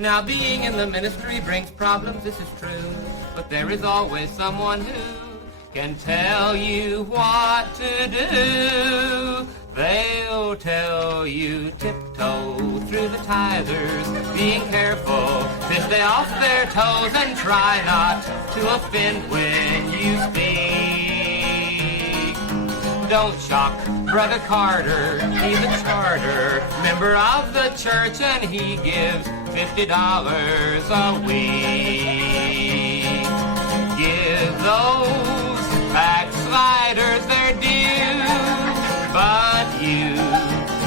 Now being in the ministry brings problems, this is true, but there is always someone who can tell you what to do. They'll tell you tiptoe through the tithers, being careful to stay off their toes and try not to offend when you speak. Don't shock Brother Carter, he's a charter member of the church and he gives $50 a week. Give those backsliders their due, but you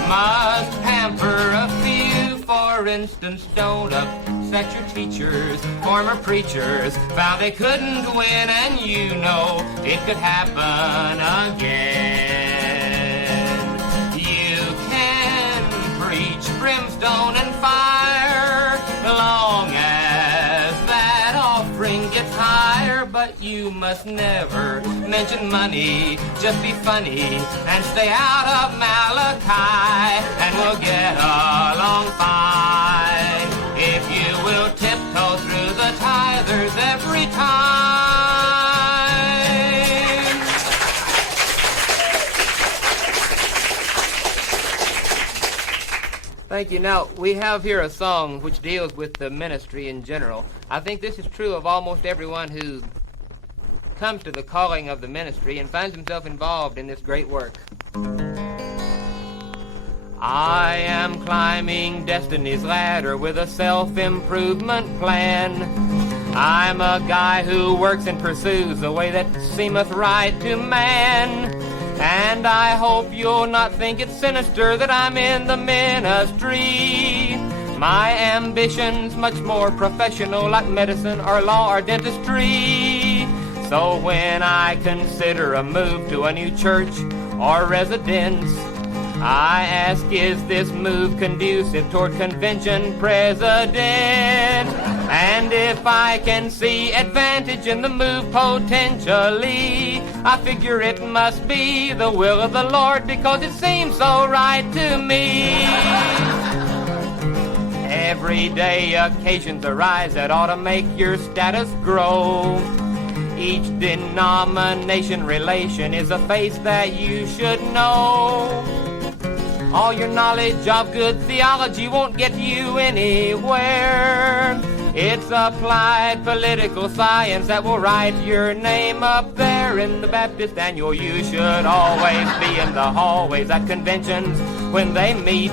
must pamper a few. For instance, don't upset your teachers. Former preachers found they couldn't win, and you know it could happen again. You can preach brimstone and fire long as that offering gets higher, but you must never mention money. Just be funny and stay out of Malachi, and we'll get along fine if you will tiptoe through the tithers every time. Thank you. Now, we have here a song which deals with the ministry in general. I think this is true of almost everyone who comes to the calling of the ministry and finds himself involved in this great work. I am climbing destiny's ladder with a self-improvement plan. I'm a guy who works and pursues the way that seemeth right to man. And I hope you'll not think it's sinister that I'm in the ministry. My ambition's much more professional, like medicine or law or dentistry. So when I consider a move to a new church or residence, I ask, is this move conducive toward convention president? And if I can see advantage in the move potentially, I figure it must be the will of the Lord, because it seems so right to me. Everyday occasions arise that ought to make your status grow. Each denomination relation is a face that you should know. All your knowledge of good theology won't get you anywhere. It's applied political science that will write your name up there in the Baptist Annual. You should always be in the hallways at conventions when they meet.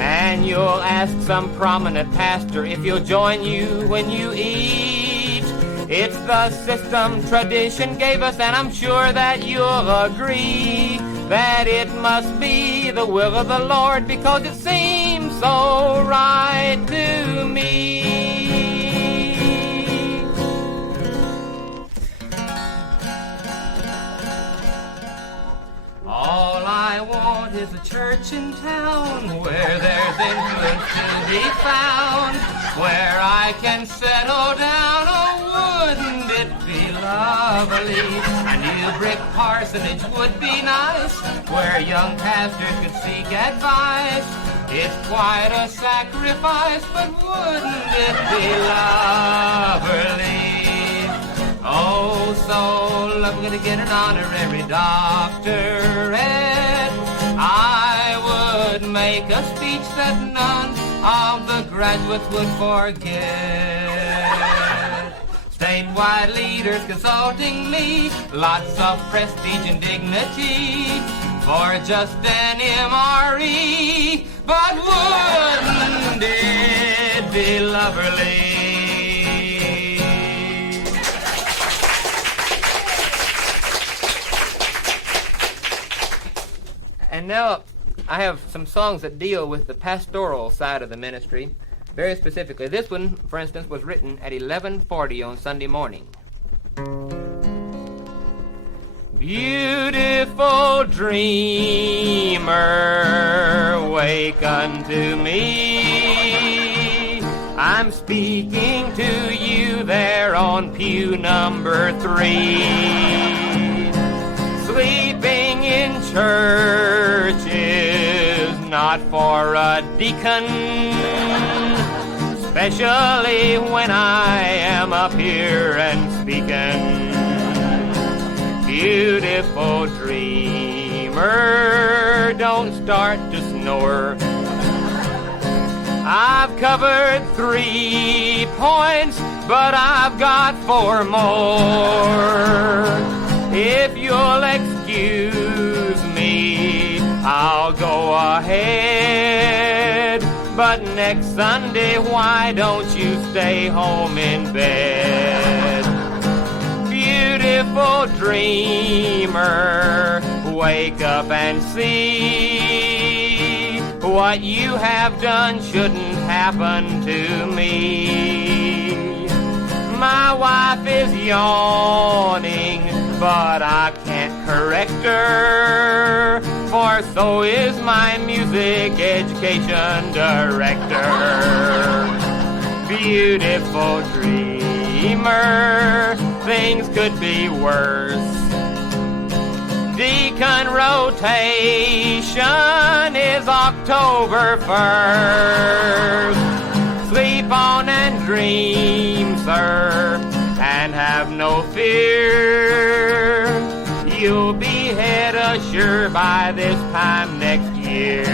And you'll ask some prominent pastor if he'll join you when you eat. It's the system tradition gave us, and I'm sure that you'll agree that it must be the will of the Lord, because it seems so right to me. All I want is a church in town where there's influence to be found, where I can settle down. Oh, wouldn't it be lovely? A new brick parsonage would be nice, where young pastors could seek advice. It's quite a sacrifice, but wouldn't it be lovely? Oh, so lovely to get an honorary Dr. Ed. I would make a speech that none of the graduates would forget. Statewide leaders consulting me, lots of prestige and dignity for just an MRE. But wouldn't it be lovely? And now I have some songs that deal with the pastoral side of the ministry, very specifically. This one, for instance, was written at 11:40 on Sunday morning. Beautiful dreamer, wake unto me. I'm speaking to you there on pew number 3. Sleeping in church is not for a deacon. especially when I am up here and speaking. Beautiful dreamer, don't start to snore. I've covered 3 points, but I've got 4 more. If you'll excuse me, I'll go ahead. But next Sunday, why don't you stay home in bed? Beautiful dreamer, wake up and see what you have done shouldn't happen to me. My wife is yawning, but I can't correct her, for so is my music education director. Beautiful dreamer, things could be worse. Deacon rotation is October 1st. Sleep on and dream, sir, and have no fear. You'll be head assured by this time next year.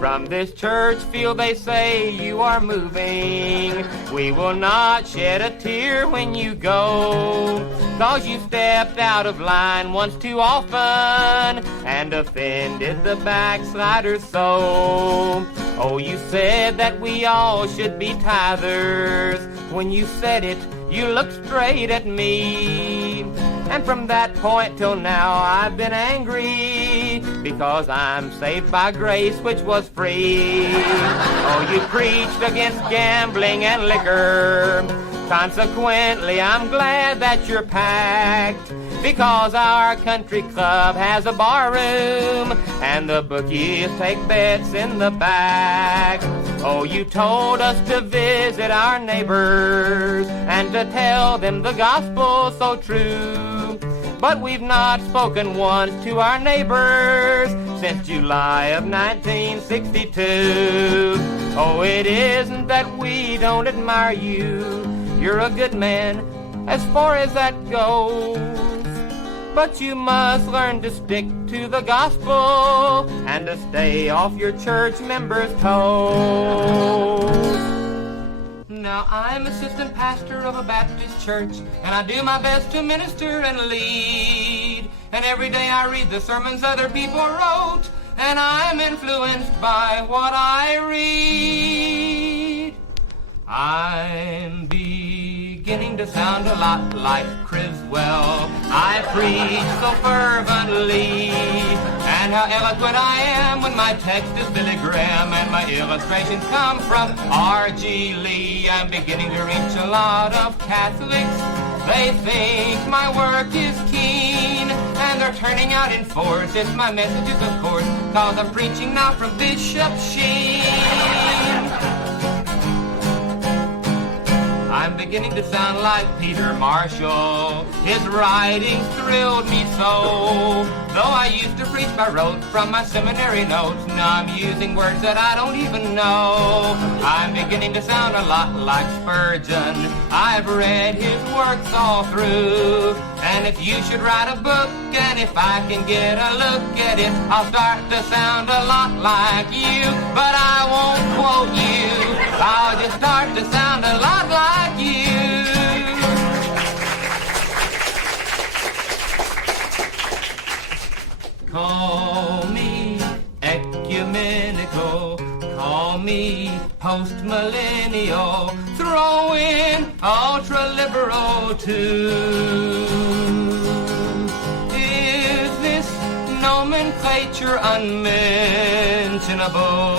From this church field they say you are moving. We will not shed a tear when you go, 'cause you stepped out of line once too often and offended the backsliders so. Oh, you said that we all should be tithers. When you said it, you looked straight at me. And from that point till now I've been angry, because I'm saved by grace which was free. Oh, you preached against gambling and liquor. Consequently, I'm glad that you're packed, because our country club has a bar room and the bookies take bets in the back. Oh, you told us to visit our neighbors and to tell them the gospel so true, but we've not spoken once to our neighbors since July of 1962. Oh, it isn't that we don't admire you. You're a good man as far as that goes, but you must learn to stick to the gospel and to stay off your church members' toes. Now, I'm assistant pastor of a Baptist church, and I do my best to minister and lead. And every day I read the sermons other people wrote, and I'm influenced by what I read. I'm beginning to sound a lot like Criswell. I preach so fervently, and how eloquent I am when my text is Billy Graham and my illustrations come from R.G. Lee. I'm beginning to reach a lot of Catholics. They think my work is keen, and they're turning out in force. It's my messages, of course, 'cause I'm preaching now from Bishop Sheen. I'm beginning to sound like Peter Marshall. His writings thrilled me so. Though I used to preach by rote from my seminary notes, now I'm using words that I don't even know. I'm beginning to sound a lot like Spurgeon. I've read his works all through. And if you should write a book, and if I can get a look at it, I'll start to sound a lot like you. But I won't quote you. I'll just start to sound a lot like you. Call me ecumenical, call me post-millennial, throw in ultra-liberal too. Is this nomenclature unmentionable?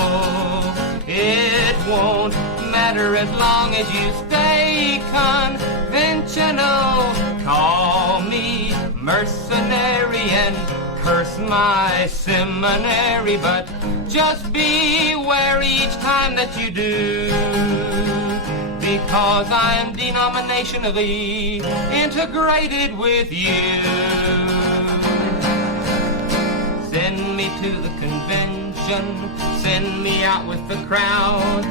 It won't matter as long as you stay conventional. Call me mercenary and curse my seminary, but just beware each time that you do, because I am denominationally integrated with you. Send me to the convention, send me out with the crowd,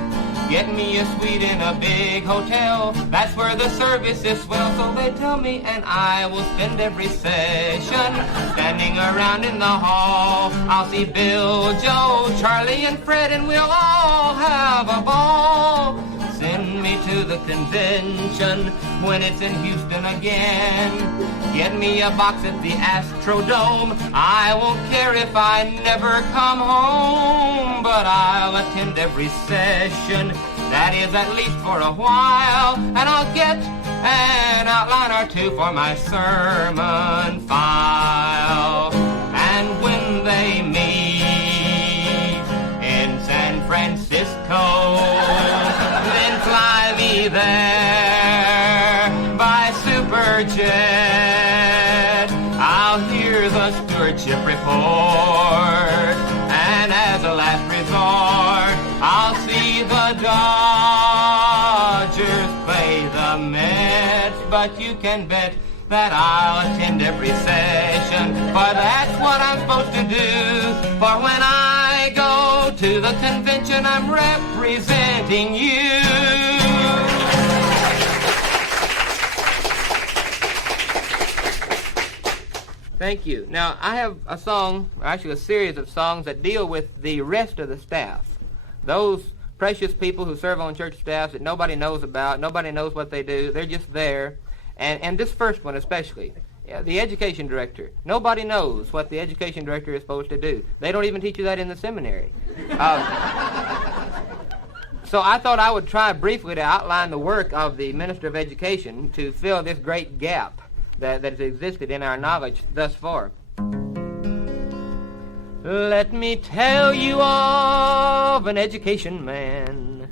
Get me a suite in a big hotel. That's where the service is swell. So they tell me, and I will spend every session standing around in the hall. I'll see Bill, Joe, Charlie, and Fred, and we'll all have a ball. Send me to the convention when it's in Houston again. Get me a box at the Astrodome. I won't care if I never come home, but I'll attend every session. That is at least for a while, and I'll get an outline or two for my sermon file. And when they meet in San Francisco, then fly me there by Superjet. I'll hear the Stewardship report, and as a last resort, I'll see the Dodgers play the Mets. But you can bet that I'll attend every session, for that's what I'm supposed to do. For when I go to the convention, I'm representing you. Thank you. Now, I have a song, or actually a series of songs that deal with the rest of the staff. Those precious people who serve on church staffs that nobody knows about, nobody knows what they do, they're just there. And this first one especially, the education director. Nobody knows what the education director is supposed to do. They don't even teach you that in the seminary. So I thought I would try briefly to outline the work of the Minister of Education to fill this great gap that has existed in our knowledge thus far. Let me tell you of an education man.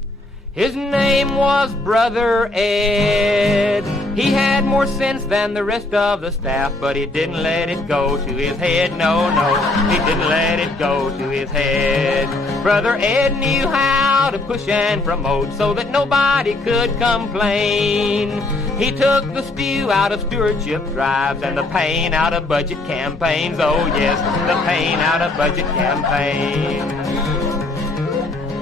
His name was Brother Ed. He had more sense than the rest of the staff, but he didn't let it go to his head. No, he didn't let it go to his head. Brother Ed knew how to push and promote so that nobody could complain. He took the stew out of stewardship drives and the pain out of budget campaigns. Oh yes, the pain out of budget campaigns.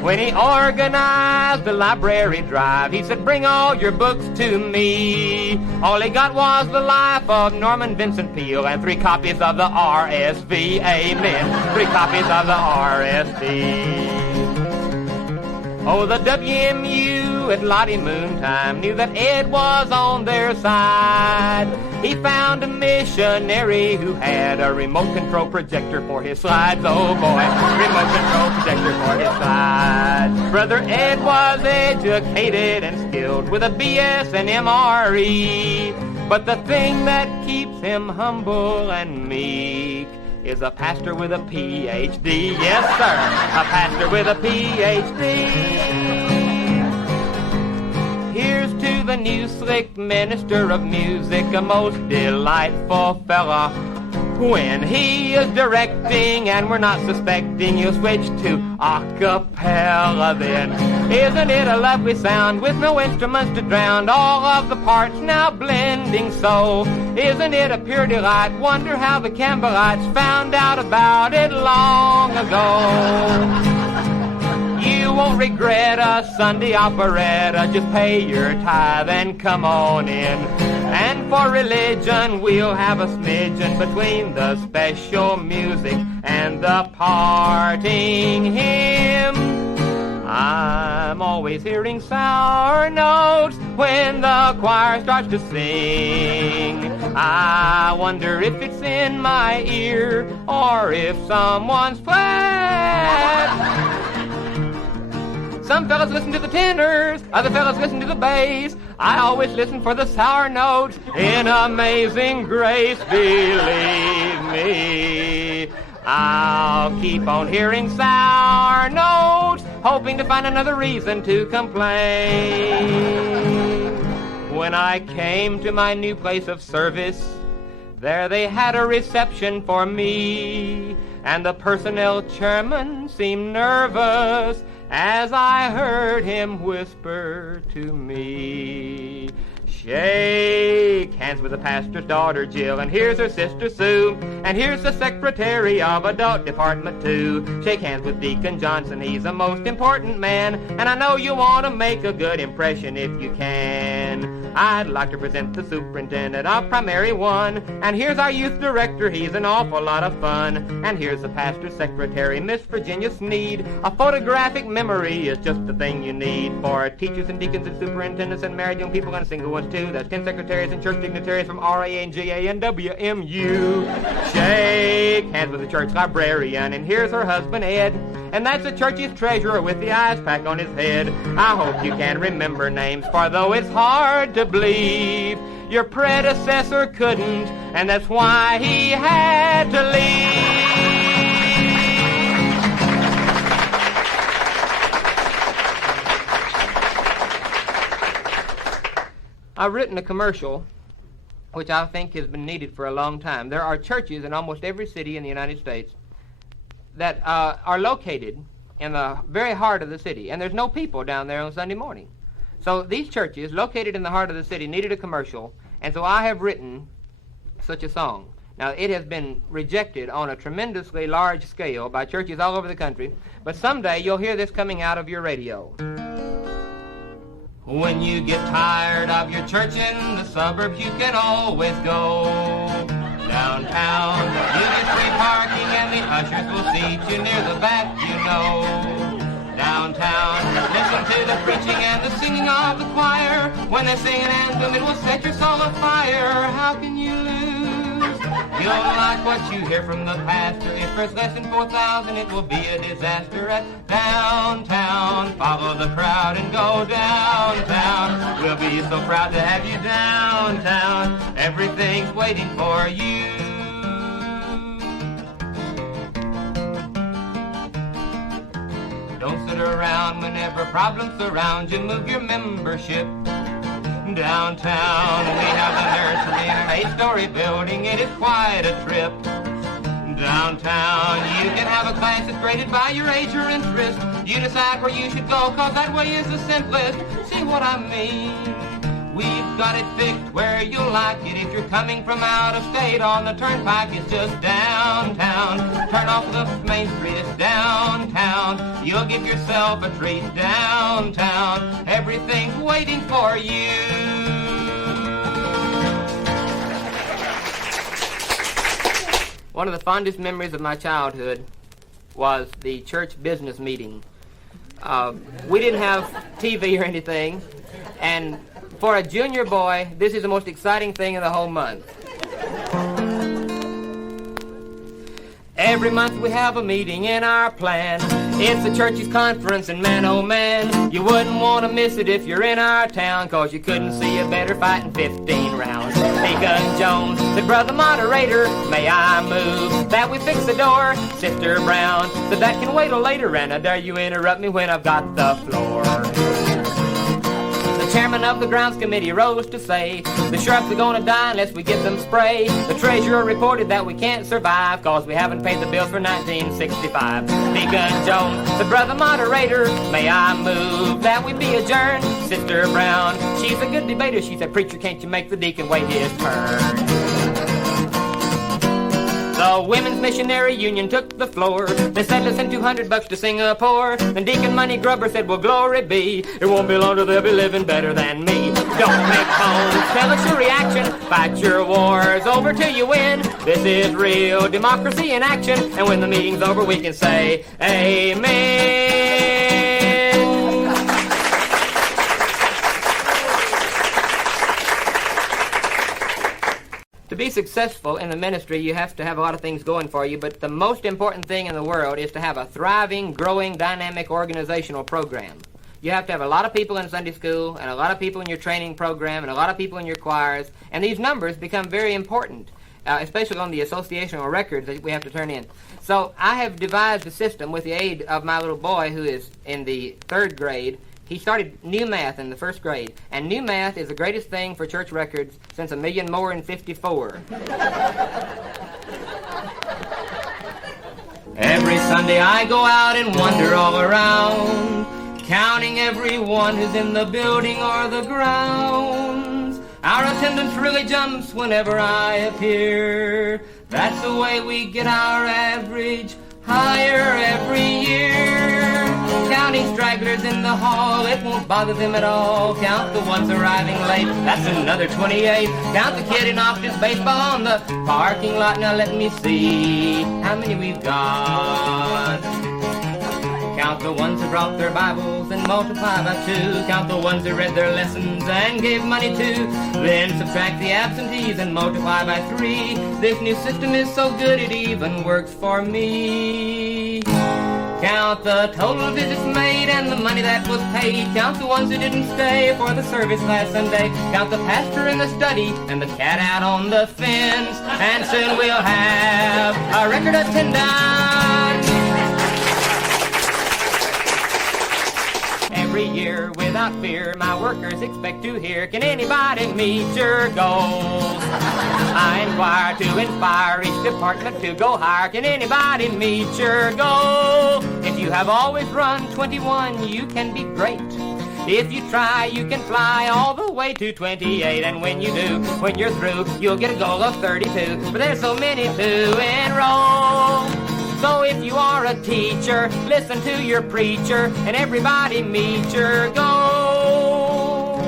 When he organized the library drive, he said, bring all your books to me. All he got was the life of Norman Vincent Peale and 3 copies of the RSV. Amen. 3 copies of the RSV. Oh, the WMU at Lottie Moontime knew that Ed was on their side. He found a missionary who had a remote control projector for his slides. Oh boy, remote control projector for his slides. Brother Ed was educated and skilled with a BS and MRE. But the thing that keeps him humble and meek is a pastor with a Ph.D. Yes, sir, a pastor with a Ph.D. Here's to the new slick minister of music, a most delightful fella. When he is directing and we're not suspecting, you'll switch to a cappella then. Isn't it a lovely sound with no instruments to drown all of the parts now blending so? Isn't it a pure delight? Wonder how the Campbellites found out about it long ago. You won't regret a Sunday operetta. Just pay your tithe and come on in. And for religion, we'll have a smidgen between the special music and the parting hymn. I'm always hearing sour notes when the choir starts to sing. I wonder if it's in my ear or if someone's flat. Some fellas listen to the tenors, other fellas listen to the bass. I always listen for the sour notes in Amazing Grace, believe me. I'll keep on hearing sour notes, hoping to find another reason to complain. When I came to my new place of service, there they had a reception for me, and the personnel chairman seemed nervous as I heard him whisper to me, Shake hands with the pastor's daughter Jill, and here's her sister Sue, and here's the secretary of adult department too. Shake hands with Deacon Johnson, he's the most important man, and I know you want to make a good impression if you can. I'd like to present the superintendent of Primary 1, and here's our youth director, he's an awful lot of fun. And here's the pastor's secretary, Miss Virginia Sneed. A photographic memory is just the thing you need for teachers and deacons and superintendents and married young people and single ones too. That's 10 secretaries and church dignitaries from RA and GA and WMU. Shake hands with the church librarian, and here's her husband Ed, and that's the church's treasurer with the ice pack on his head. I hope you can remember names, for though it's hard to believe, your predecessor couldn't, and that's why he had to leave. I've written a commercial which I think has been needed for a long time. There are churches in almost every city in the United States that are located in the very heart of the city, and there's no people down there on Sunday morning. So these churches, located in the heart of the city, needed a commercial, and so I have written such a song. Now, it has been rejected on a tremendously large scale by churches all over the country, but someday you'll hear this coming out of your radio. When you get tired of your church in the suburbs, you can always go downtown. You get free parking and the ushers will seat you near the back, you know. Downtown, listen to the preaching and the singing of the choir. When they sing an anthem, it will set your soul afire. How can you lose? You'll like what you hear from the pastor. If first less than 4,000, it will be a disaster at downtown. Follow the crowd and go downtown. We'll be so proud to have you downtown. Everything's waiting for you. Don't sit around whenever problems surround you. Move your membership downtown. We have a nursery in an 8-story building. It is quite a trip. Downtown, you can have a class that's graded by your age or interest. You decide where you should go, cause that way is the simplest. See what I mean? We've got it fixed where you'll like it. If you're coming from out of state, on the turnpike, it's just downtown. Turn off the main street, it's downtown. You'll give yourself a treat downtown. Everything's waiting for you. One of the fondest memories of my childhood was the church business meeting. We didn't have TV or anything, and for a junior boy, this is the most exciting thing in the whole month. Every month we have a meeting in our plan. It's the church's conference, and man, oh man, you wouldn't want to miss it if you're in our town, cause you couldn't see a better fight in 15 rounds. Deacon Jones said, brother moderator, may I move that we fix the door? Sister Brown said, that can wait till later, and I dare you interrupt me when I've got the floor. The chairman of the grounds committee rose to say, the sharks are gonna die unless we get them spray. The treasurer reported that we can't survive, cause we haven't paid the bills for 1965. Deacon Jones, the brother moderator, may I move that we be adjourned? Sister Brown, she's a good debater, she said, preacher, can't you make the deacon wait his turn? The Women's Missionary Union took the floor. They said, let's send $200 to Singapore. And Deacon Money Grubber said, well, glory be. It won't be long till they'll be living better than me. Don't make bones, tell us your reaction. Fight your wars over till you win. This is real democracy in action. And when the meeting's over, we can say, amen. To be successful in the ministry, you have to have a lot of things going for you, but the most important thing in the world is to have a thriving, growing, dynamic organizational program. You have to have a lot of people in Sunday school, and a lot of people in your training program, and a lot of people in your choirs, and these numbers become very important, especially on the associational records that we have to turn in. So I have devised a system with the aid of my little boy who is in the 3rd grade. He started new math in the 1st grade, and new math is the greatest thing for church records since 1,000,054. Every Sunday I go out and wander all around, counting everyone who's in the building or the grounds. Our attendance really jumps whenever I appear. That's the way we get our average higher every year. Counting stragglers in the hall, it won't bother them at all. Count the ones arriving late, that's another 28. Count the kid in off his baseball on the parking lot. Now let me see how many we've got. Count the ones who brought their Bibles and multiply by 2. Count the ones who read their lessons and gave money to. Then subtract the absentees and multiply by 3. This new system is so good it even works for me. Count the total visits made and the money that was paid. Count the ones who didn't stay for the service last Sunday. Count the pastor in the study and the cat out on the fence. And soon we'll have a record attendance. Every year, without fear, my workers expect to hear, can anybody meet your goals? I inquire to inspire each department to go higher. Can anybody meet your goal? If you have always run 21, you can be great. If you try, you can fly all the way to 28. And when you do, when you're through, you'll get a goal of 32. But there's so many to enroll. So if you are a teacher, listen to your preacher, and everybody meet your goal.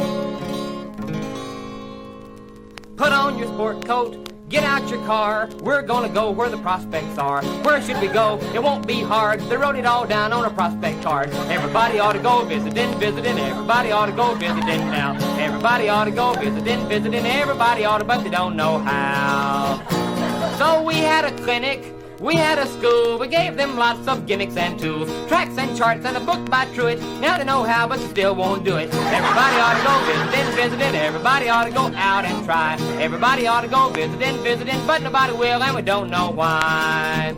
Put on your sport coat, get out your car. We're gonna go where the prospects are. Where should we go? It won't be hard. They wrote it all down on a prospect card. Everybody ought to go visiting. Everybody ought to go visiting now. Everybody ought to go visiting. Everybody ought to, but they don't know how. So we had a clinic. We had a school, we gave them lots of gimmicks and tools, tracks and charts and a book by Truett. Now they know how, but they still won't do it. Everybody ought to go visiting, everybody ought to go out and try. Everybody ought to go visiting, but nobody will, and we don't know why.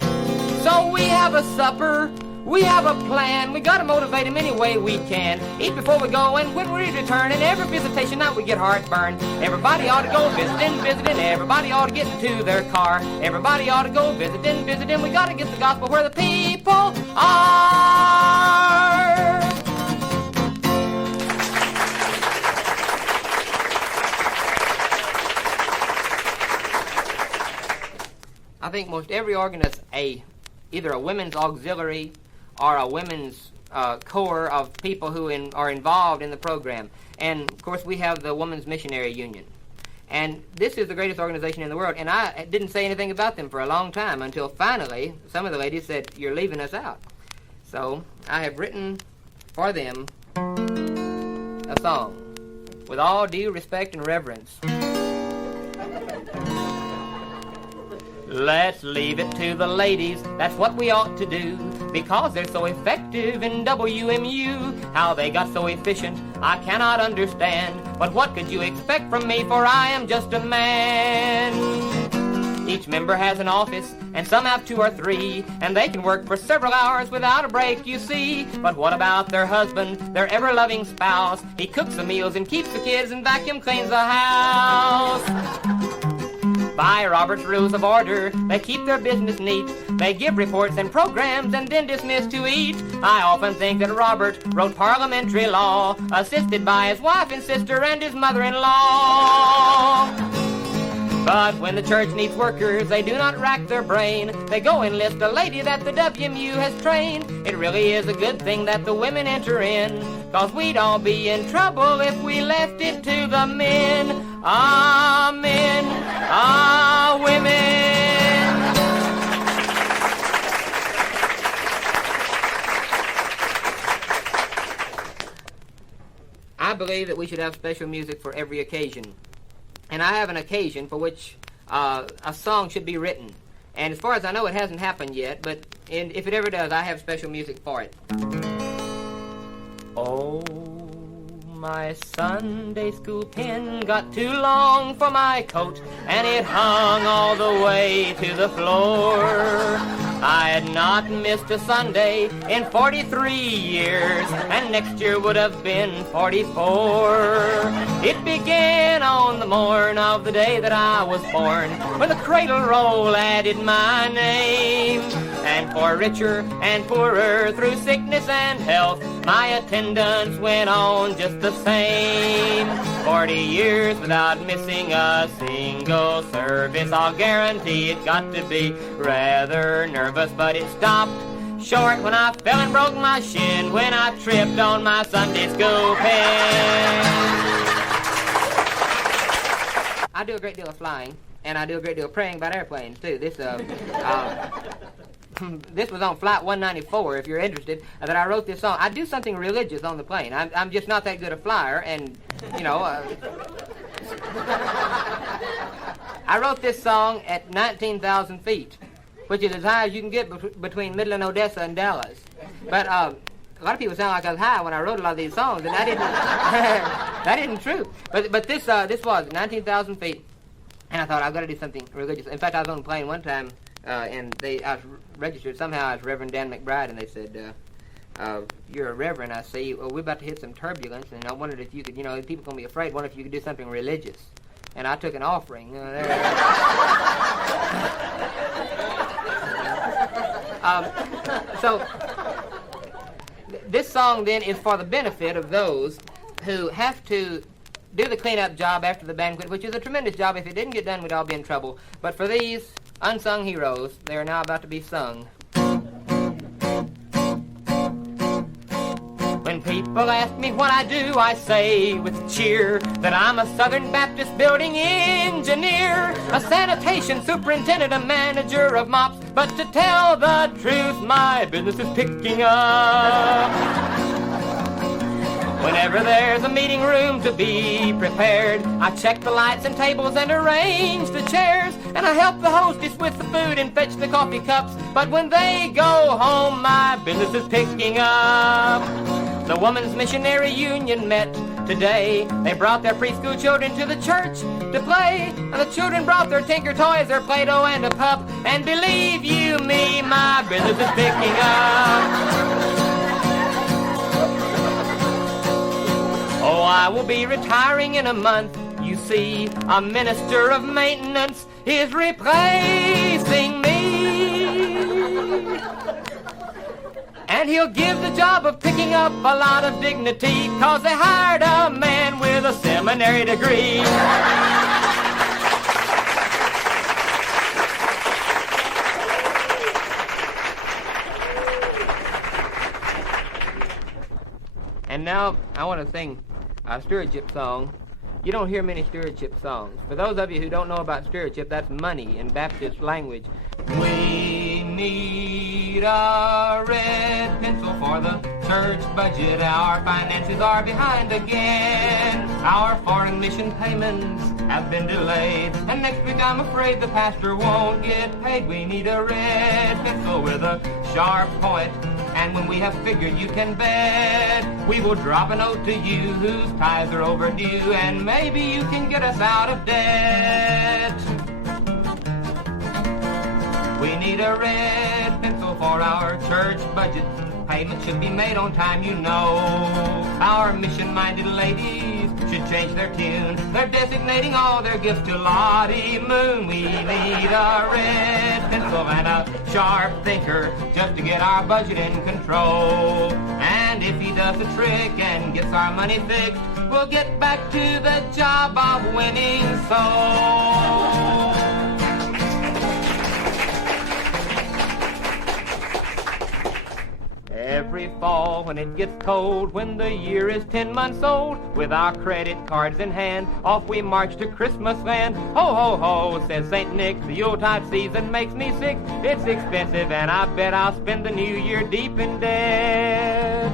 So we have a supper, we have a plan, we gotta motivate them any way we can. Eat before we go, and when we return, and every visitation night we get heartburn. Everybody ought to go visiting, everybody ought to get into their car. Everybody ought to go visiting, we gotta get the gospel where the people are. I think most every organ is either a women's auxiliary or a women's corps of people who are involved in the program. And, of course, we have the Women's Missionary Union. And this is the greatest organization in the world. And I didn't say anything about them for a long time until finally some of the ladies said, you're leaving us out. So I have written for them a song with all due respect and reverence. Let's leave it to the ladies, that's what we ought to do, because they're so effective in WMU. How they got so efficient, I cannot understand, but what could you expect from me, for I am just a man. Each member has an office, and some have 2 or 3, and they can work for several hours without a break, you see. But what about their husband, their ever-loving spouse? He cooks the meals and keeps the kids and vacuum cleans the house. By Robert's Rules of Order, they keep their business neat. They give reports and programs and then dismiss to eat. I often think that Robert wrote parliamentary law, assisted by his wife and sister and his mother-in-law. But when the church needs workers, they do not rack their brain. They go enlist a lady that the WMU has trained. It really is a good thing that the women enter in, 'cause we'd all be in trouble if we left it to the men. Ah, men, ah, women. I believe that we should have special music for every occasion. And I have an occasion for which a song should be written. And as far as I know, it hasn't happened yet, but if it ever does, I have special music for it. Oh, my Sunday school pin got too long for my coat, and it hung all the way to the floor. I had not missed a Sunday in 43 years, and next year would have been 44. It began on the morn of the day that I was born, when the cradle roll added my name. and for richer and poorer, through sickness and health, my attendance went on just the same. 40 years without missing a single service. I'll guarantee it got to be rather nervous, but it stopped short when I fell and broke my shin when I tripped on my Sunday school pen. I do a great deal of flying, and I do a great deal of praying about airplanes, too. This was on Flight 194, if you're interested, that I wrote this song. I do something religious on the plane. I'm just not that good a flyer, and, you know, I wrote this song at 19,000 feet, which is as high as you can get between Midland, Odessa, and Dallas. But a lot of people sound like I was high when I wrote a lot of these songs, and that isn't true. But this was 19,000 feet, and I thought I've got to do something religious. In fact, I was on a plane one time, and I was registered somehow as Reverend Dan McBride, and they said, "You're a reverend, I see. Well, we're about to hit some turbulence, and I wondered if you could, you know, people are going to be afraid. Wonder if you could do something religious." And I took an offering. So this song then is for the benefit of those who have to do the cleanup job after the banquet, which is a tremendous job. If it didn't get done, we'd all be in trouble. But for these unsung heroes, they are now about to be sung. When people ask me what I do, I say with cheer that I'm a Southern Baptist building engineer, a sanitation superintendent, a manager of mops. But to tell the truth, my business is picking up. Whenever there's a meeting room to be prepared, I check the lights and tables and arrange the chairs, and I help the hostess with the food and fetch the coffee cups. But when they go home, my business is picking up. The Women's Missionary Union met today. They brought their preschool children to the church to play, and the children brought their Tinker toys, their Play-Doh, and a pup. And believe you me, my business is picking up. Oh, I will be retiring in a month. You see, a minister of maintenance is replacing me. And he'll give the job of picking up a lot of dignity, 'cause they hired a man with a seminary degree. And now I want to sing a stewardship song. You don't hear many stewardship songs. For those of you who don't know about stewardship, that's money in Baptist language. We need a red pencil for the church budget. Our finances are behind again. Our foreign mission payments have been delayed, and next week I'm afraid the pastor won't get paid. We need a red pencil with a sharp point, and when we have figured, you can bet we will drop a note to you whose tithes are overdue, and maybe you can get us out of debt. We need a red pencil for our church budget. Payments should be made on time, you know. Our mission-minded ladies should change their tune. They're designating all their gifts to Lottie Moon. We need a red pencil and a sharp thinker just to get our budget in control. And if he does the trick and gets our money fixed, we'll get back to the job of winning souls. Every fall when it gets cold, when the year is 10 months old, with our credit cards in hand, off we march to Christmas land. Ho, ho, ho, says St. Nick, the Yuletide season makes me sick. It's expensive and I bet I'll spend the new year deep in debt.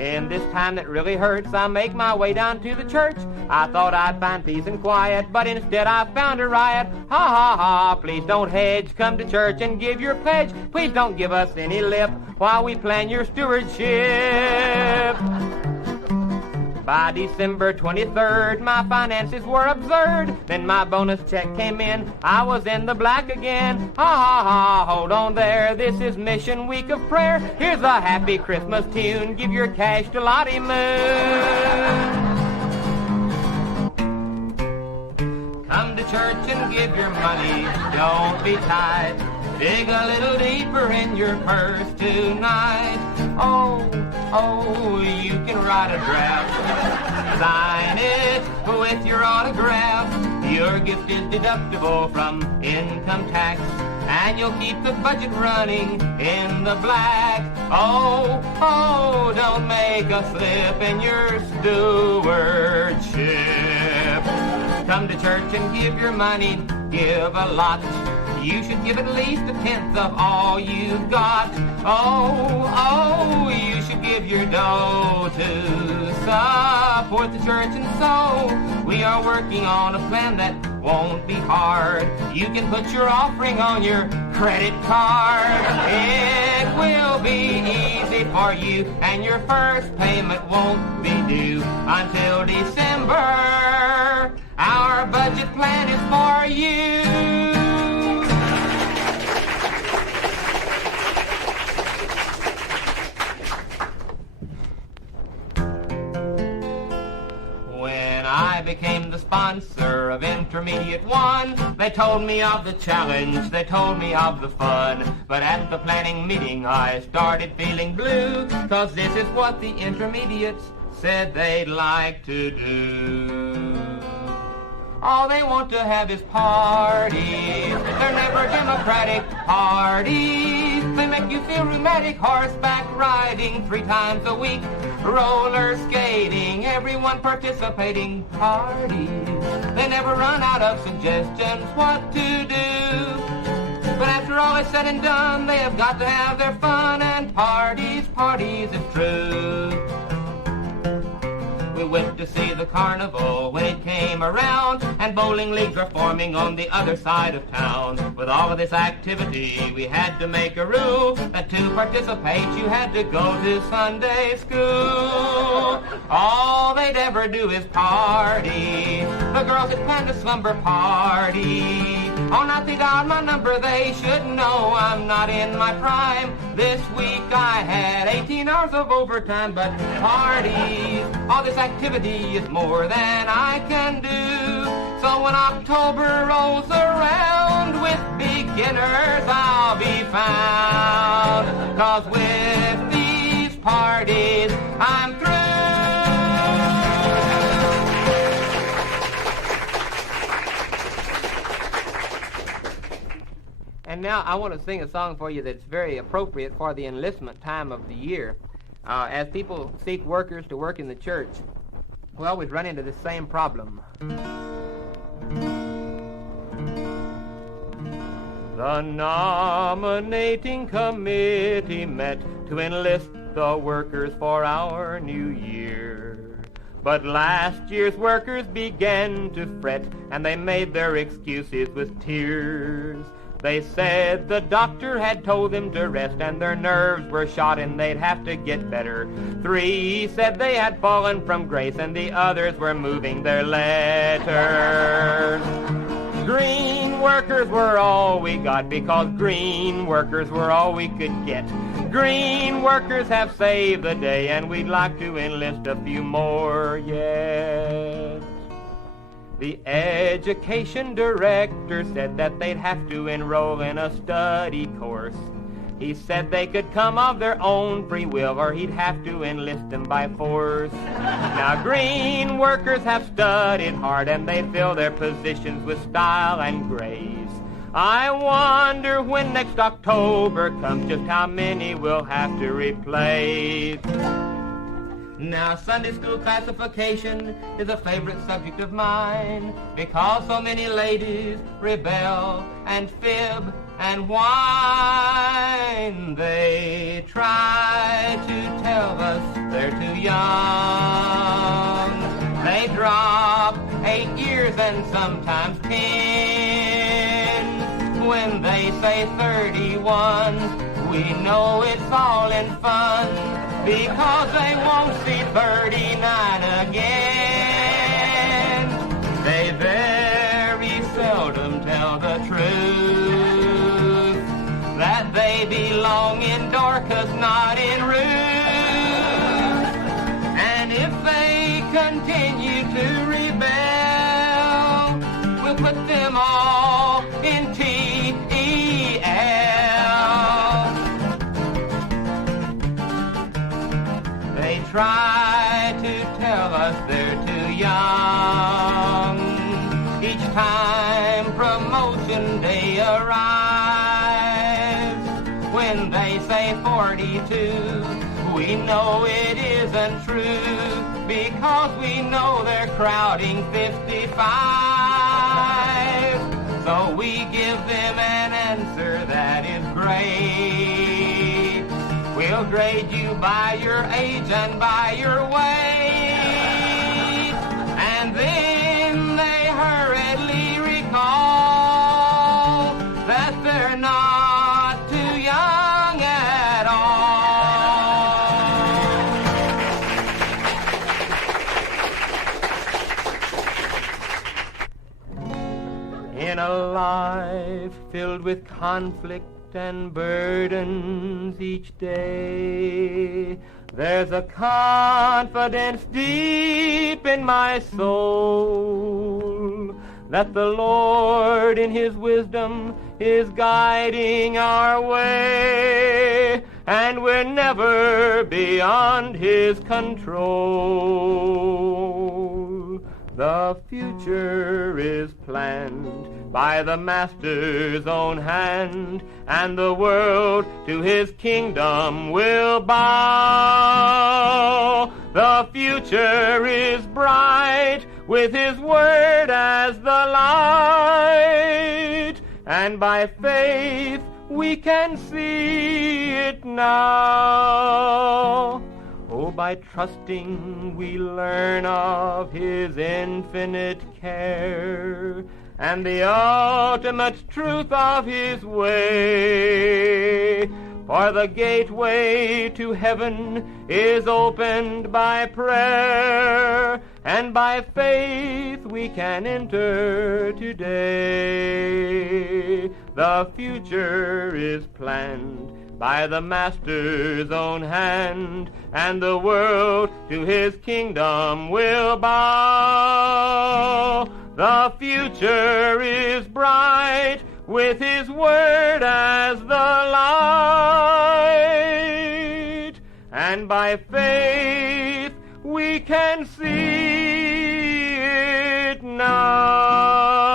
In this time that really hurts, I make my way down to the church. I thought I'd find peace and quiet, but instead I found a riot. Ha, ha, ha, please don't hedge. Come to church and give your pledge. Please don't give us any lip while we plan your stewardship. By December 23rd, my finances were absurd. Then my bonus check came in. I was in the black again. Ha, ha, ha, hold on there. This is Mission Week of Prayer. Here's a happy Christmas tune. Give your cash to Lottie Moon. Come to church and give your money. Don't be tight. Dig a little deeper in your purse tonight. Oh, you can write a draft. Sign it with your autograph. Your gift is deductible from income tax, and you'll keep the budget running in the black. Oh, don't make a slip in your stewardship. Come to church and give your money, give a lot. You should give at least a tenth of all you've got. Oh, you should give your dough to support the church, and so we are working on a plan that won't be hard. You can put your offering on your credit card. It will be easy for you, and your first payment won't be due until December. Our budget plan is for you. I became the sponsor of Intermediate 1. They told me of the challenge, they told me of the fun. But at the planning meeting I started feeling blue, 'cause this is what the intermediates said they'd like to do. All they want to have is parties. They're never democratic parties. They make you feel rheumatic, horseback riding 3 times a week, roller skating, everyone participating parties. They never run out of suggestions what to do. But after all is said and done, they have got to have their fun, and parties is true. We went to see the carnival when it came around, and bowling leagues are forming on the other side of town. With all of this activity, we had to make a rule that to participate you had to go to Sunday school. All they'd ever do is party. The girls had planned a slumber party. Oh, now they dialed my number, they should know I'm not in my prime. This week I had 18 hours of overtime, but parties, all this activity is more than I can do. So when October rolls around with beginners, I'll be found. 'Cause with these parties, I'm through. And now I want to sing a song for you that's very appropriate for the enlistment time of the year. As people seek workers to work in the church, we always run into the same problem. The nominating committee met to enlist the workers for our new year. But last year's workers began to fret, and they made their excuses with tears. They said the doctor had told them to rest, and their nerves were shot and they'd have to get better. 3 said they had fallen from grace, and the others were moving their letters. Green workers were all we got, because green workers were all we could get. Green workers have saved the day, and we'd like to enlist a few more yet. The education director said that they'd have to enroll in a study course. He said they could come of their own free will, or he'd have to enlist them by force. Now green workers have studied hard, and they fill their positions with style and grace. I wonder when next October comes, just how many we'll have to replace. Now, Sunday school classification is a favorite subject of mine, because so many ladies rebel and fib and whine. They try to tell us they're too young. They drop 8 years and sometimes 10. When they say 31, we know it's all in fun, because they won't see 39 again. They very seldom tell the truth, that they belong in Dorcas, not in Ruth. And if they continue to rebel, we'll put them all in TEL. try to tell us they're too young. Each time promotion day arrives, when they say 42, we know it isn't true, because we know they're crowding 55. So we give them an answer that is great. We'll grade you by your age and by your weight. And then they hurriedly recall that they're not too young at all. In a life filled with conflict and burdens each day, there's a confidence deep in my soul that the Lord in His wisdom is guiding our way, and we're never beyond His control. The future is planned by the Master's own hand, and the world to His kingdom will bow. The future is bright, with His word as the light, and by faith we can see it now. Oh, by trusting we learn of His infinite care and the ultimate truth of His way. For the gateway to heaven is opened by prayer, and by faith we can enter today. The future is planned by the Master's own hand, and the world to His kingdom will bow. The future is bright, with His word as the light, and by faith we can see it now.